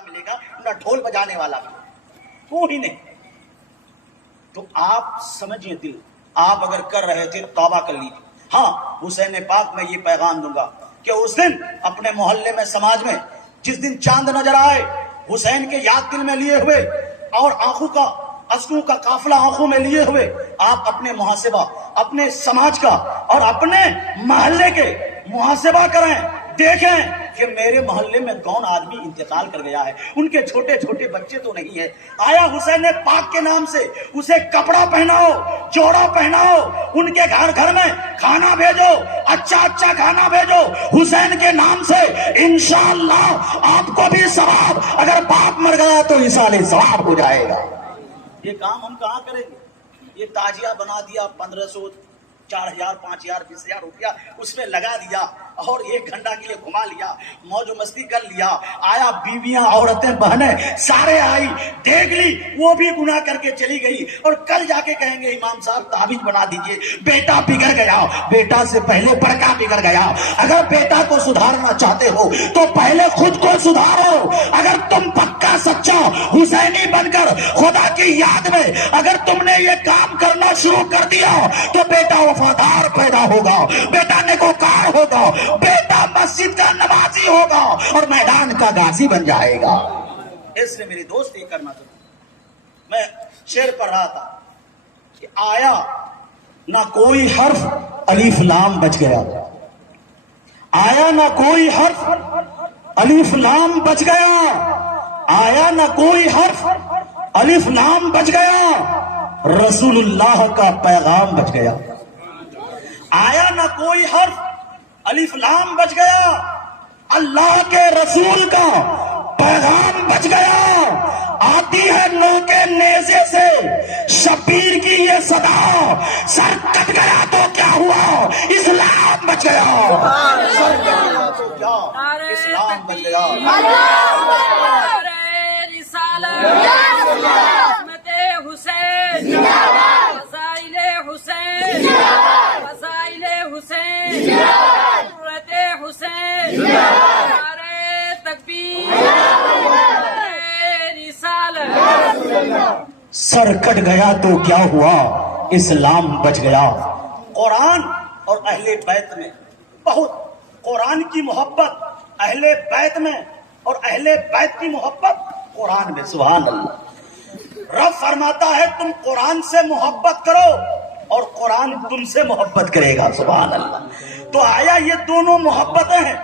والا ملے گا نہ ڈھول بجانے والا ملے گا، کوئی نہیں۔ تو آپ سمجھیے دل، آپ اگر کر رہے تھے توبہ کر لیجیے۔ ہاں حسین پاک میں یہ پیغام دوں گا کہ اس دن اپنے محلے میں، سماج میں جس دن چاند نظر آئے حسین کے یاد دل میں لیے ہوئے اور آنکھوں کا اشکوں کا قافلہ آنکھوں میں لیے ہوئے، آپ اپنے محاسبہ، اپنے سماج کا اور اپنے محلے کے محاسبہ کریں، دیکھیں کہ میرے محلے میں کون آدمی انتقال کر گیا ہے، ان کے چھوٹے چھوٹے بچے تو نہیں ہے۔ آیا حسین پاک کے نام سے اسے کپڑا پہناؤ، جوڑا پہناؤ، ان کے گھر گھر میں کھانا بھیجو، اچھا اچھا کھانا بھیجو حسین کے نام سے، انشاءاللہ آپ کو بھی ثواب، اگر باپ مر گیا تو ایصال ثواب ہو جائے گا۔ یہ کام ہم کہاں کریں گے؟ یہ تاجیہ بنا دیا، 1500 4000 5000 20000 روپیہ اس میں لگا دیا اور 1 گھنٹہ کے لیے گھما لیا، موج و مستی کر لیا، آیا بیویاں عورتیں بہنیں سارے آئی، دیکھ لی، وہ بھی گناہ کر کے چلی گئی، اور کل جا کے کہیں گے امام صاحب تعویذ بنا دیجئے، بیٹا بگڑ گیا، بیٹا سے پہلے بڑکا بگڑ گیا۔ اگر بیٹا کو سدھارنا چاہتے ہو تو پہلے خود کو سدھارو۔ اگر تم پکا سچا حسینی بن کر خدا کی یاد میں اگر تم نے یہ کام کرنا شروع کر دیا تو بیٹا وفادار پیدا ہوگا، بیٹا نیکوکار ہوگا، بیٹا مسجد کا نمازی ہوگا اور میدان کا غازی بن جائے گا۔ اس لیے میری دوست یہ کرنا ضروری۔ میں شعر پڑھ رہا تھا کہ آیا نہ کوئی حرف الف لام بچ گیا، آیا نہ کوئی حرف الف لام بچ گیا، آیا نہ کوئی حرف الف لام بچ گیا، رسول اللہ کا پیغام بچ گیا۔ آیا نہ کوئی حرف الف لام بچ گیا، اللہ کے رسول کا پیغام بچ گیا۔ آتی ہے نو کے نیزے سے شبیر کی یہ صدا، سر کٹ گیا تو کیا ہوا، اسلام بچ گیا، سر کٹ گیا تو کیا، اسلام بچ گیا۔ عظمت حسین، فضائل حسین، فضائل حسین، قرۃ حسین، نعرہ تکبیر، رسالت۔ سر کٹ گیا تو کیا ہوا، اسلام بچ گیا۔ قرآن اور اہل بیت میں بہت، قرآن کی محبت اہل بیت میں اور اہل بیت کی محبت قرآن میں، سبحان اللہ۔ رب فرماتا ہے تم قرآن سے محبت کرو اور قرآن تم سے محبت کرے گا، سبحان اللہ۔ تو آیا یہ دونوں محبتیں ہیں؟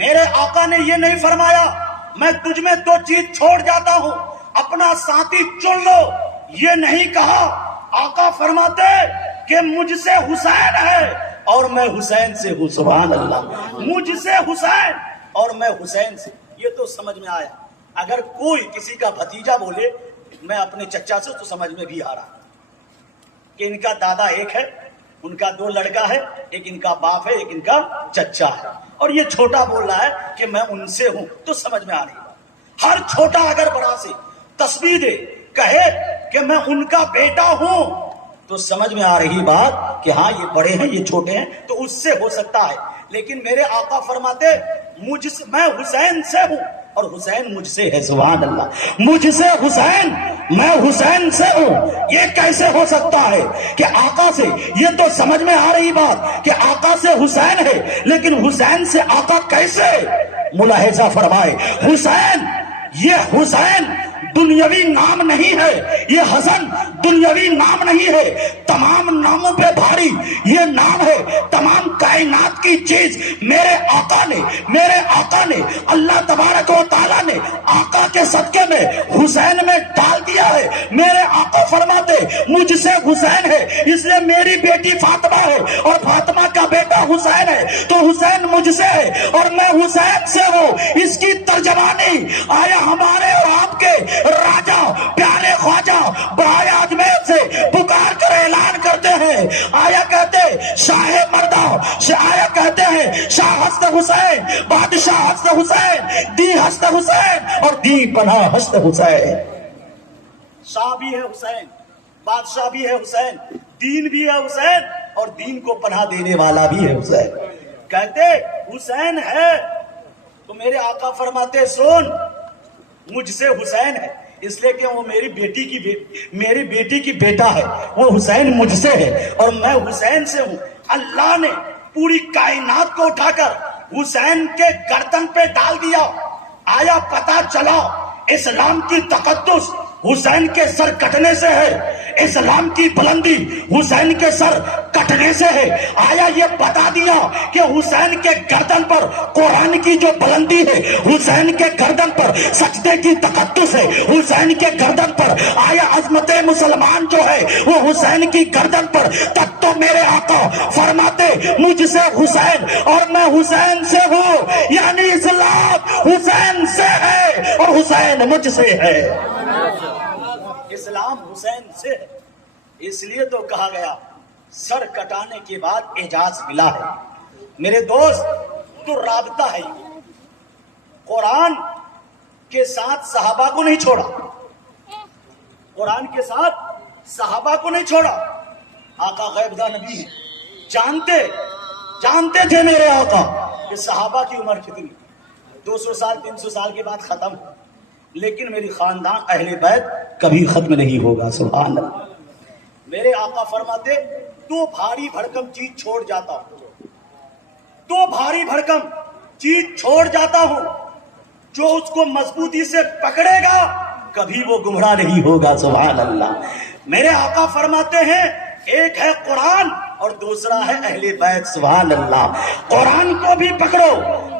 میرے آقا نے یہ نہیں فرمایا میں تجھ میں 2 چیز چھوڑ جاتا ہوں، اپنا ساتھی چن لو، یہ نہیں کہا۔ آقا فرماتے کہ مجھ سے حسین ہے اور میں حسین سے ہوں، سبحان اللہ۔ مجھ سے حسین اور میں حسین سے، یہ تو سمجھ میں آیا۔ اگر کوئی کسی کا بھتیجا بولے میں اپنے چچا سے، تو سمجھ میں بھی آ رہا کہ ان کا دادا ایک ہے، ان کا 2 لڑکا ہے، ایک ان کا باپ ہے، ایک ان کا چچا ہے، اور یہ چھوٹا بول رہا ہے کہ میں ان سے ہوں، تو سمجھ میں آ رہی ہے۔ ہر چھوٹا اگر بڑا سے تسبیح دے، کہے کہ میں ان کا بیٹا ہوں، تو سمجھ میں آ رہی بات کہ ہاں یہ بڑے ہیں یہ چھوٹے ہیں، تو اس سے ہو سکتا ہے۔ لیکن میرے آقا فرماتے میں حسین سے ہوں اور حسین مجھ سے ہے، سبحان اللہ۔ مجھ سے حسین، میں حسین سے ہوں، یہ کیسے ہو سکتا ہے کہ آقا سے، یہ تو سمجھ میں آ رہی بات کہ آقا سے حسین ہے، لیکن حسین سے آقا کیسے؟ ملاحظہ فرمائے، حسین، یہ حسین دنیاوی نام نہیں ہے، یہ حسن دنیاوی نام نہیں ہے، تمام ناموں پہ بھاری یہ نام ہے۔ تمام کائنات کی چیز میرے آقا نے اللہ تبارک و تعالیٰ نے آقا کے صدقے میں حسین میں ڈال دیا ہے۔ میرے آقا فرماتے مجھ سے حسین ہے، اس لیے میری بیٹی فاطمہ ہے اور فاطمہ کا بیٹا حسین ہے، تو حسین مجھ سے ہے اور میں حسین سے ہوں۔ اس کی ترجمانی آیا ہمارے اور آپ کے راجہ پیارے خواجہ بہائے اجمیر سے پکار کر اعلان کرتے ہیں، آیا کہتے شاہ مردہ، آیا کہتے ہیں شاہ ہست حسین، بادشاہ ہست حسین، دی ہست حسین اور دی پناہ ہست حسین۔ شاہ بھی ہے حسین، بادشاہ بھی ہے حسین، دین بھی ہے حسین اور دین کو پناہ دینے والا بھی ہے حسین۔ کہتے حسین ہے تو میرے آقا فرماتے سن، مجھ سے حسین ہے، اس لیے کہ وہ میری بیٹی کی بیٹا ہے، وہ حسین مجھ سے ہے اور میں حسین سے ہوں۔ اللہ نے پوری کائنات کو اٹھا کر حسین کے گردن پہ ڈال دیا۔ آیا پتا چلا اسلام کی تقدس حسین کے سر کٹنے سے ہے، اسلام کی بلندی حسین کے سر کٹنے سے ہے۔ آیا یہ بتا دیا کہ حسین کے گردن پر قرآن کی جو بلندی ہے، حسین کے گردن پر سجدے کی تقدس ہے، حسین کے گردن پر آیا عظمت مسلمان جو ہے وہ حسین کی گردن پر۔ تب تو میرے آقا فرماتے مجھ سے حسین اور میں حسین سے ہوں، یعنی اسلام حسین سے ہے اور حسین مجھ سے ہے۔ اسلام حسین سے ہے، اس لیے تو کہا گیا سر کٹانے کے بعد اعجاز ملا ہے۔ میرے دوست تو رابطہ ہے، قرآن کے ساتھ صحابہ کو نہیں چھوڑا، قرآن کے ساتھ صحابہ کو نہیں چھوڑا۔ آقا غیب داں نبی ہیں، جانتے تھے میرے آقا کہ صحابہ کی عمر کتنی، 200 سال 300 سال کے بعد ختم، لیکن میری خاندان اہل بیت کبھی ختم نہیں ہوگا۔ سبحان اللہ۔ میرے آقا فرماتے تو بھاری بھڑکم چیز چھوڑ جاتا ہوں، تو بھاری بھڑکم چیز چھوڑ جاتا ہوں، جو اس کو مضبوطی سے پکڑے گا کبھی وہ گمراہ نہیں ہوگا۔ سبحان اللہ۔ میرے آقا فرماتے ہیں ایک ہے قرآن اور دوسرا ہے اہل بیت۔ سبحان اللہ۔ قرآن کو بھی پکڑو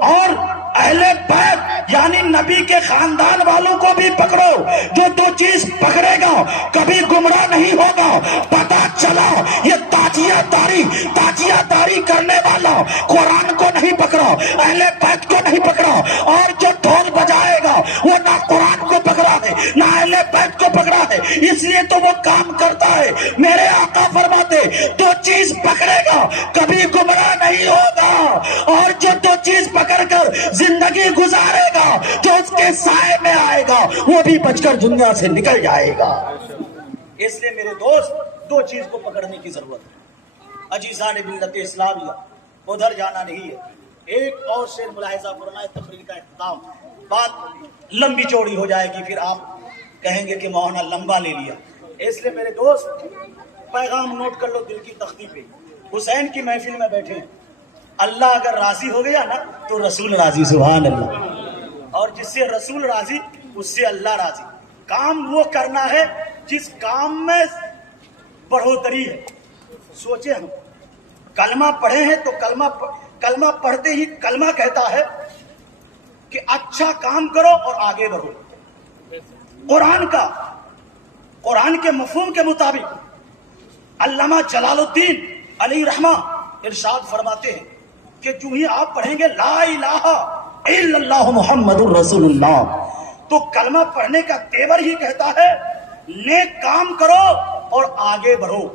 اور اہل بیت یعنی نبی کے خاندان والوں کو بھی پکڑو، جو دو چیز پکڑے گا کبھی گمراہ نہیں ہوگا۔ پتا چلا یہ تاجیہ داری کرنے والا قرآن کو نہیں پکڑا، اہل بیت کو نہیں پکڑا، اور جو ڈھول بجائے گا وہ نہ قرآن کو پکڑا ہے نہ اہل بیت کو پکڑا ہے، اس لیے تو وہ کام کرتا ہے۔ میرے آقا فرماتے دو چیز پکڑے گا کبھی گمراہ نہیں ہوگا، اور جو دو چیز پکڑ کر زندگی گزارے گا جو اس کے سائے میں آئے گا وہ بھی بچ کر دنیا سے نکل جائے گا۔ اس لیے میرے دوست دو چیز کو پکڑنے کی ضرورت ہے۔ عزیزان ملت اسلامیہ، ادھر جانا نہیں ہے۔ ایک اور شعر ملاحظہ فرمائے، تقریر کا اختتام، بات لمبی چوڑی ہو جائے گی، پھر آپ کہیں گے کہ مولانا لمبا لے لیا۔ اس لیے میرے دوست پیغام نوٹ کر لو دل کی تختی پہ۔ حسین کی محفل میں بیٹھے ہیں، اللہ اگر راضی ہو گیا نا تو رسول راضی۔ سبحان اللہ۔ اور جس سے رسول راضی اس سے اللہ راضی۔ کام وہ کرنا ہے جس کام میں بڑھوتری ہے۔ سوچے ہم کلمہ پڑھے ہیں تو کلمہ پڑھتے ہی کلمہ کہتا ہے کہ اچھا کام کرو اور آگے بڑھو۔ قرآن کے مفہوم کے مطابق علامہ جلال الدین علی رحمہ ارشاد فرماتے ہیں کہ جو ہی آپ پڑھیں گے لا الہ الا اللہ محمد الرسول اللہ، تو کلمہ پڑھنے کا تیور ہی کہتا ہے نیک کام کرو اور آگے بڑھو،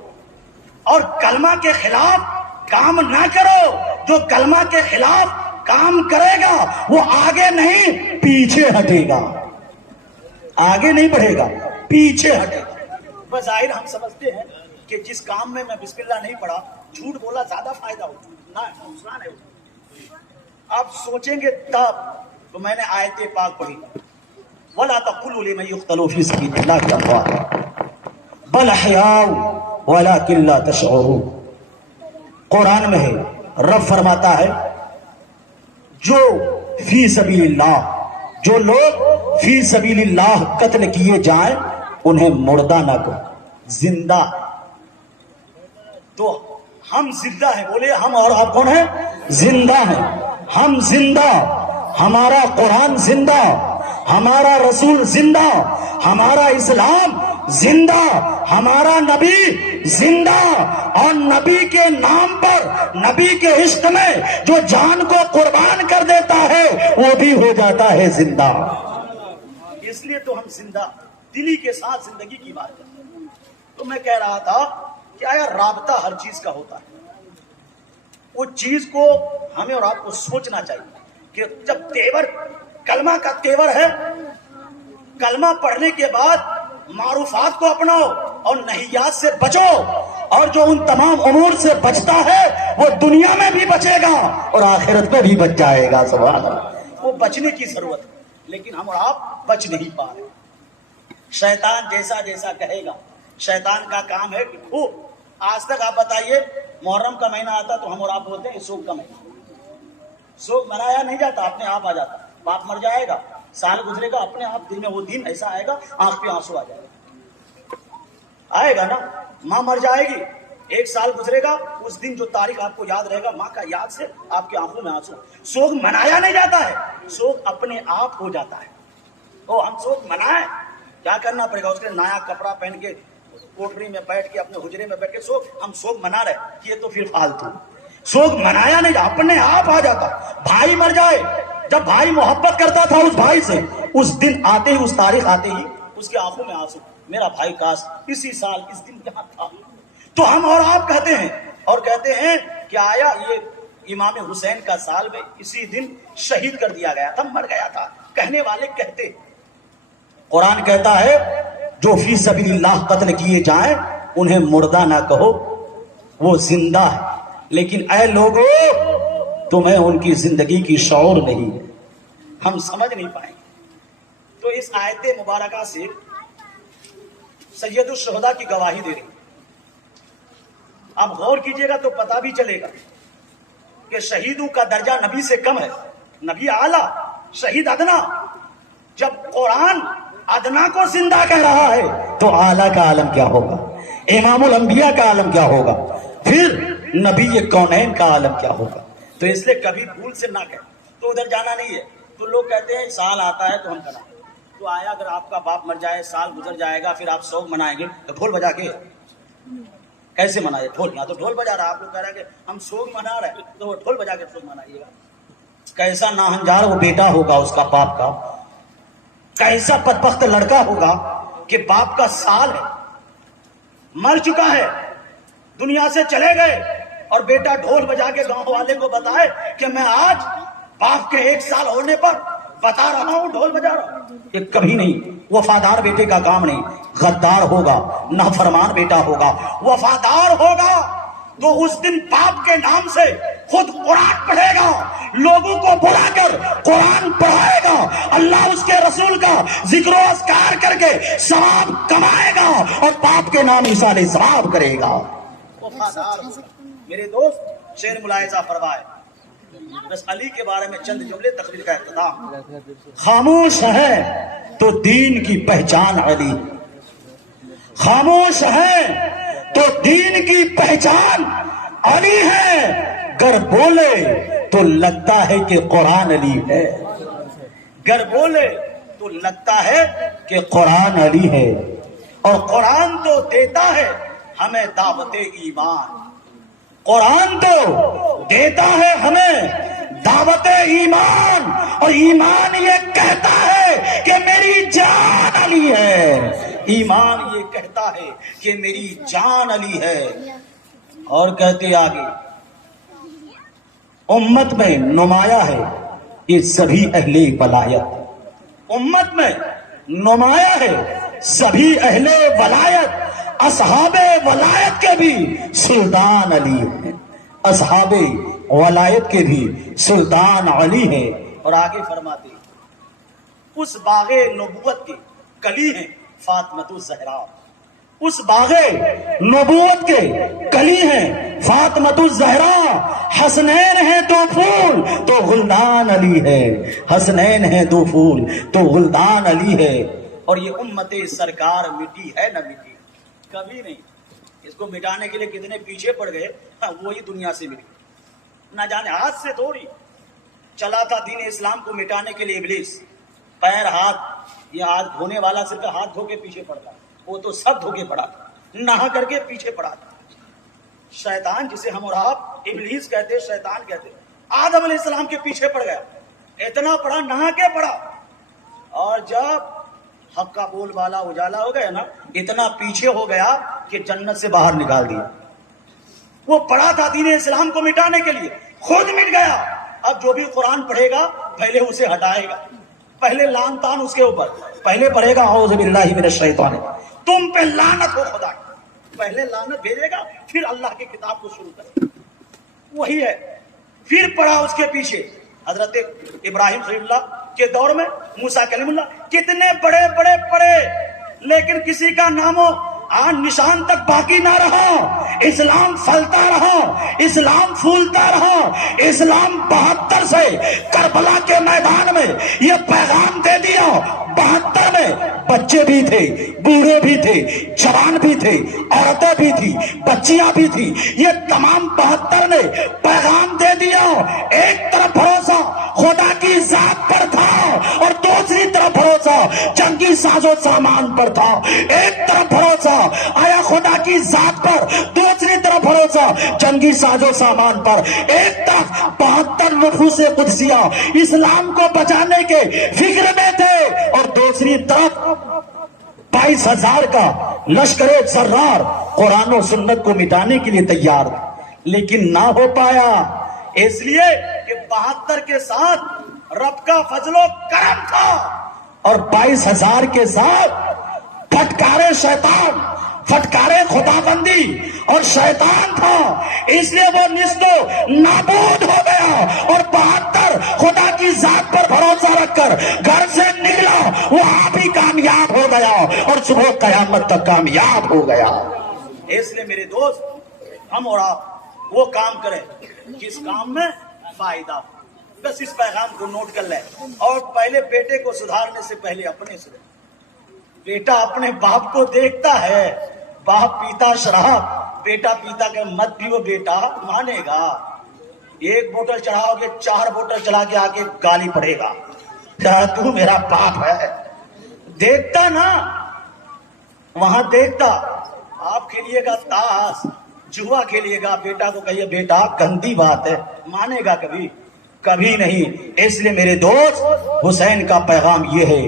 اور کلمہ کے خلاف کام نہ کرو۔ جو کلمہ کے خلاف کام کرے گا وہ آگے نہیں پیچھے ہٹے گا، آگے نہیں بڑھے گا، پیچھے ہٹے گا۔ بظاہر ہم سمجھتے ہیں کہ جس کام میں بسم اللہ نہیں پڑھا، جھوٹ بولا زیادہ فائدہ ہوتا ہے۔ آپ سوچیں گے تب تو میں نے آیت پاک پڑھی، وَلَا تَقُولُوا لِمَن يُقْتَلُ فِي سَبِيلِ اللَّهِ أَمْوَاتٌ بَلْ أَحْيَاءٌ وَلَكِن لَا تَشْعُرُونَ۔ قرآن میں ہے، رب فرماتا ہے جو فی سبیل اللہ، جو لوگ فی سبیل اللہ قتل کیے جائیں انہیں مردہ نہ کرو، زندہ۔ تو ہم زندہ ہیں، بولے ہم اور آپ کون ہیں؟ زندہ ہیں۔ ہم زندہ، ہمارا قرآن زندہ، ہمارا رسول زندہ، ہمارا اسلام زندہ، ہمارا نبی زندہ، اور نبی کے نام پر، نبی کے عشق میں جو جان کو قربان کر دیتا ہے وہ بھی ہو جاتا ہے زندہ۔ اس لیے تو ہم زندہ دلی کے ساتھ زندگی کی بات کرتے ہیں۔ تو میں کہہ رہا تھا کہ آیا رابطہ ہر چیز کا ہوتا ہے، وہ چیز کو ہمیں اور آپ کو سوچنا چاہیے کہ جب تیور کلمہ کا تیور ہے، کلمہ پڑھنے کے بعد معروفات کو اپناؤ اور نہیات سے بچو، اور جو ان تمام امور سے بچتا ہے وہ دنیا میں بھی بچے گا اور آخرت میں بھی بچ جائے گا۔ سبحان اللہ۔ وہ بچنے کی ضرورت ہے۔ لیکن ہم اور آپ بچ نہیں پا رہے. شیطان جیسا جیسا کہے گا, شیطان کا کام ہے کہ خوب. آج تک آپ بتائیے محرم کا مہینہ آتا تو ہم اور آپ بولتے ہیں سوگ کا مہینہ. سوگ منایا نہیں جاتا, اپنے آپ آ جاتا. باپ مر جائے گا, سال گزرے گا, اپنے آپ دل میں وہ دن ایسا آئے گا, آنکھ پہ آنسو آ جائے گا. آئے گا نا. ماں مر جائے گی, 1 سال گزرے گا, اس دن جو تاریخ آپ کو یاد رہے گا, ماں کا یاد سے آپ کی آنکھوں میں آنسو. سوگ منایا نہیں جاتا ہے, سوگ اپنے آپ ہو جاتا ہے. تو ہم سوگ منائیں, کیا کرنا پڑے گا؟ اس کے نیا کپڑا پہن کے کوٹری میں بیٹھ کے اپنے حجرے میں بیٹھ کے ہم سوگ منا رہے, یہ تو پھر فالتو. سوگ منایا نہیں, اپنے آپ آ جاتا. بھائی مر جائے, جب بھائی محبت کرتا تھا اس بھائی سے, اس دن آتے ہی, اس تاریخ آتے ہی اس کی آنکھوں میں آنسو, میرا بھائی کاش اسی سال اس دن یہاں تھا. تو ہم اور آپ کہتے ہیں, اور کہتے ہیں کہ آیا یہ امام حسین کا سال میں اسی دن شہید کر دیا گیا تھا, مر گیا تھا. کہنے والے کہتے, قرآن کہتا ہے جو فی سبیل اللہ قتل کیے جائیں انہیں مردہ نہ کہو, وہ زندہ ہے. لیکن اے لوگوں, تمہیں ان کی زندگی کی شعور نہیں ہے, ہم سمجھ نہیں پائیں. تو اس آیت مبارکہ سے سید الشہداء کی گواہی دے رہی. اب غور کیجئے گا تو پتہ بھی چلے گا کہ شہیدوں کا درجہ نبی سے کم ہے. نبی اعلیٰ, شہید ادنا. جب قرآن ادنا کو زندہ کہہ رہا ہے تو اعلیٰ کا عالم کیا ہوگا, امام الانبیاء کا عالم کیا ہوگا, پھر نبی کونین کا عالم کیا ہوگا. تو اس لیے کبھی بھول سے نہ کہیں. تو ادھر جانا نہیں ہے. تو لوگ کہتے ہیں سال آتا ہے تو ہم کرائیں. تو آیا اگر آپ کا باپ مر جائے, سال گزر جائے گا, پھر آپ سوگ منائیں گے تو ڈھول بجا کے کیسے منائے؟ ڈھول, یہاں تو ڈھول بجا رہا, آپ لوگ کہہ رہے ہیں کہ ہم سوگ منا رہے ہیں تو وہ ڈھول بجا کے سوگ منائیے گا. کیسا ناہنجار وہ بیٹا ہوگا اس کا باپ کا, کیسا بدبخت لڑکا ہوگا کہ باپ کا سال ہے, مر چکا ہے, دنیا سے چلے گئے, اور بیٹا ڈھول بجا کے گاؤں والے کو بتائے کہ میں آج باپ کے 1 سال ہونے پر بتا رہا ہوں, ڈھول بجا رہا ہوں. یہ کبھی نہیں. وفادار بیٹے کا کام نہیں. غدار ہوگا, نافرمان بیٹا ہوگا. وفادار ہوگا تو اس دن باپ کے نام سے خود قرآن پڑھے گا, لوگوں کو بلا کر قرآن پڑھائے گا, اللہ اس کے رسول کا ذکر و اذکار کر کے ثواب کمائے گا, اور باپ کے نام ایصال ثواب کرے گا. وفادار ہوگا. میرے دوست شعر ملاحظہ فرمائے. بس علی کے بارے میں چند جملے تقریر کا اختتام. خاموش ہے تو دین کی پہچان علی, خاموش ہے تو دین کی پہچان علی ہے. گر بولے تو لگتا ہے کہ قرآن علی ہے, گر بولے تو لگتا ہے کہ قرآن علی ہے. اور قرآن تو دیتا ہے ہمیں دعوت ایمان, قرآن تو دیتا ہے ہمیں دعوت ایمان, اور ایمان یہ کہتا ہے کہ میری جان علی ہے, ایمان یہ کہتا ہے کہ میری جان علی ہے. اور کہتے آگے, امت میں نمایاں ہے یہ سبھی اہل ولایت, امت میں نمایاں ہے سبھی اہل ولایت, اصحاب ولایت کے بھی سلطان علی ہے, اصحاب ولایت کے بھی سلطان علی ہے. اور آگے فرماتے اس باغ نبوت کے کلی ہیں فاطمۃ الزہرا, اس باغ نبوت کے کلی ہیں فاطمۃ الزہرا. حسنین ہیں 2 پھول تو گلدان علی ہے, حسنین ہیں 2 پھول تو گلدان علی ہے. اور یہ امت سرکار مٹی ہے نہ مٹی, کبھی نہیں. اس کو مٹانے کے لیے کتنے پیچھے پڑ گئے, وہی دنیا سے مٹی. نہ جانے ہاتھ سے تھوڑی چلا تھا دین اسلام کو مٹانے کے لیے ابلیس. پیر ہاتھ, یہ ہاتھ دھونے والا صرف ہاتھ دھو کے پیچھے پڑتا, وہ تو سب دھو کے پڑا تھا, نہا کر کے پیچھے پڑا تھا. شیطان جسے ہم اور آپ ابلیس کہتے, شیطان کہتے, آدم علیہ السلام کے پیچھے پڑ گیا, اتنا پڑا نہا کے پڑا. اور جب حق کا بول والا اجالا ہو گیا نا, اتنا پیچھے ہو گیا کہ جنت سے باہر نکال دیا. وہ پڑا تھا دین اسلام کو مٹانے کے لیے, خود مٹ گیا. اب جو بھی قرآن پڑھے گا پہلے اسے ہٹائے گا, پہلے لان تان اس کے اوپر, پہلے پڑھے گا اعوذ باللہ من الشیطان, تم پہ لعنت ہو خدا, پہلے لعنت بھیجے گا پھر اللہ کی کتاب کو شروع کرے گا. وہی ہے. پھر پڑھا اس کے پیچھے حضرت ابراہیم خلیل اللہ کے دور میں موسیٰ کلیم اللہ کتنے بڑے بڑے پڑے، لیکن کسی کا نام و نشان تک باقی نہ رہا۔ اسلام پھلتا رہا، اسلام پھولتا رہا۔ اسلام 72 سے کربلا کے میدان میں یہ پیغام دے دیا، 72 میں بچے بھی تھے، بوڑھے بھی تھے، جوان بھی تھے، عورتیں بھی تھی، بچیاں بھی تھی، یہ تمام 72 نے پیغام دے دیا۔ ایک طرف بھروسہ خدا کی ذات پر تھا اور دوسری طرف بھروسہ جنگی ساز و سامان پر تھا۔ ایک طرف بھروسہ آیا خدا کی ذات پر، دوسری طرف بھروسہ جنگی ساز و سامان پر۔ ایک طرف 72 نفوس قدسیہ اسلام کو بچانے کے فکر میں تھے اور دوسری طرف 22,000 کا لشکر زرار قرآن و سنت کو مٹانے کے لیے تیار تھا، لیکن نہ ہو پایا، اس لیے کہ 72 کے ساتھ رب کا فضل و کرم تھا اور 22,000 کے ساتھ پھٹکارے شیطان، پھٹکارے خدا بندی اور شیطان تھا، اس لیے وہ نیست و نابود ہو گیا۔ اور 72 خدا کی ذات پر بھروسہ رکھ کر گھر سے نکلا، وہاں بھی کامیاب ہو گیا اور صبح قیامت تک کامیاب ہو گیا۔ اس لیے میرے دوست، ہم اور آپ وہ کام کریں جس کام میں فائدہ ہو۔ بس اس پیغام کو نوٹ کر لیں، اور پہلے بیٹے کو سدھارنے سے پہلے اپنے سے۔ بیٹا اپنے باپ کو دیکھتا ہے، باپ پیتا شراب، بیٹا پیتا کہ مت پیو بیٹا، مانے گا۔ ایک بوتل چڑھاؤ گے 4 بوتل چلا کے آگے گالی پڑے گا، تو میرا باپ ہے۔ دیکھتا نا، وہاں دیکھتا۔ آپ کھیلیے گا تاش، جوا کھیلیے گا، بیٹا کو کہیے بیٹا گندی بات ہے، مانے گا کبھی؟ کبھی نہیں۔ اس لیے میرے دوست، حسین کا پیغام یہ ہے،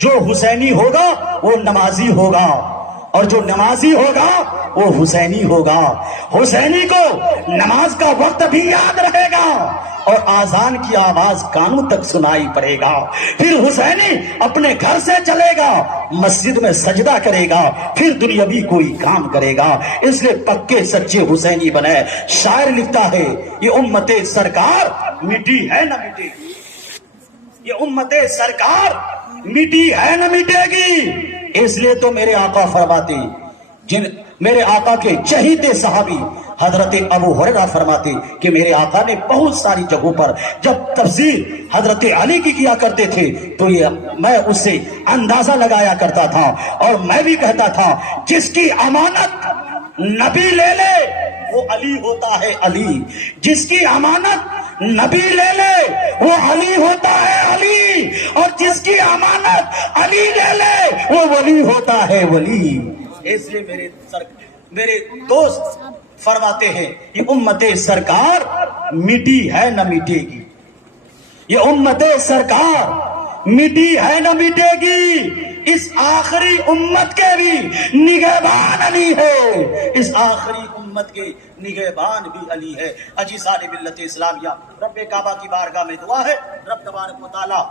جو حسینی ہوگا وہ نمازی ہوگا، اور جو نمازی ہوگا وہ حسینی ہوگا۔ حسینی کو نماز کا وقت بھی یاد رہے گا اور آذان کی آواز کانوں تک سنائی پڑے گا۔ پھر حسینی اپنے گھر سے چلے گا، مسجد میں سجدہ کرے گا، پھر دنیاوی کوئی کام کرے گا۔ اس لیے پکے سچے حسینی بنے۔ شاعر لکھتا ہے، یہ امت سرکار مٹی ہے نہ مٹے گی، یہ امت سرکار مٹی ہے نہ مٹے گی۔ اس لیے تو میرے آقا فرماتے، میرے آقا کے چہیتے صحابی حضرت ابو ہریرہ فرماتے کہ میرے آقا نے بہت ساری جگہوں پر جب تفسیر حضرت علی کی کیا کرتے تھے تو میں اس سے اندازہ لگایا کرتا تھا، اور میں بھی کہتا تھا جس کی امانت نبی لے لے وہ علی ہوتا ہے علی، جس کی امانت نبی لے لے وہ علی ہوتا ہے علی، اور جس کی امانت علی لے لے وہ ولی ہوتا ہے ولی۔ اس لیے میرے دوست فرماتے ہیں، یہ امت سرکار مٹی ہے نہ مٹے گی، یہ امت سرکار مٹی ہے نہ مٹے گی۔ اس آخری امت کے بھی نگہبان علی ہے، اس آخری امت کے نگہبان بھی علی ہے۔ عزیزان ملت اسلامیہ، رب کعبہ کی بارگاہ میں دعا ہے، رب تبارک و تعالی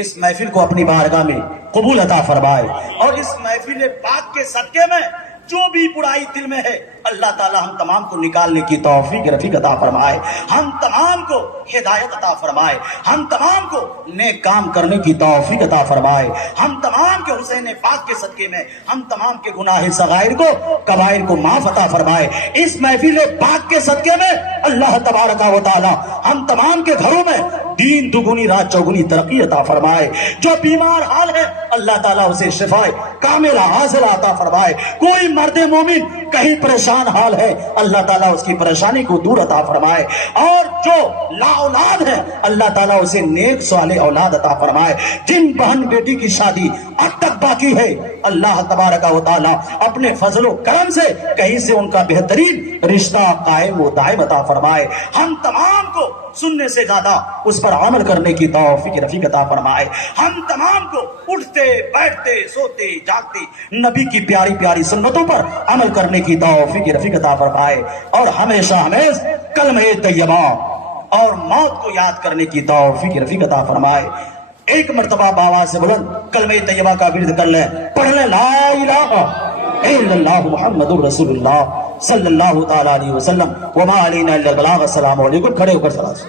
اس محفل کو اپنی بارگاہ میں قبول عطا فرمائے، اور اس محفل پاک کے صدقے میں جو بھی برائی دل میں ہے اللہ تعالی ہم تمام کو نکالنے کی توفیق رفیق عطا فرمائے، ہم تمام کو ہدایت عطا فرمائے، ہم تمام کو نیک کام کرنے کی توفیق عطا فرمائے، ہم تمام کے حسین پاک کے صدقے میں ہم تمام کے گناہ صغائر کو کبائر کو معاف عطا فرمائے۔ اس محفل پاک کے صدقے میں اللہ تبارک و تعالی ہم تمام کے گھروں میں دین دگنی رات چوگنی ترقی عطا فرمائے۔ جو بیمار حال ہے اللہ تعالیٰ اسے شفائے کاملہ حاصل عطا فرمائے۔ کوئی مرد مومن کہیں پریشان حال ہے اللہ تعالیٰ اس کی پریشانی کو دور عطا فرمائے، اور جو لا اولاد ہے اللہ تعالیٰ اسے نیک صالح اولاد عطا فرمائے۔ جن بہن بیٹی کی شادی اب تک باقی ہے اللہ تبارک و تعالیٰ اپنے فضل و کرم سے کہیں سے ان کا بہترین رشتہ قائم و دائم عطا فرمائے۔ ہم تمام کو سننے سے زیادہ اس پر عمل کرنے کی توفیق رفیق عطا فرمائے۔ ہم تمام کو اٹھتے بیٹھتے سوتے جاگتے نبی کی پیاری پیاری سنتوں پر عمل کرنے کی توفیق رفیق عطا فرمائے، اور ہمیشہ ہمیشہ کلمہ طیبہ اور موت کو یاد کرنے کی توفیق رفیق عطا فرمائے۔ ایک مرتبہ باوا سے بلند کلمہ طیبہ کا ورد کر لیں، پڑھ لیں لا الہ الا اللہ محمد رسول اللہ صلی اللہ تعالی علیہ وسلم وما علینا الا البلاغ۔ السلام علیکم، کھڑے ہو کر صلاۃ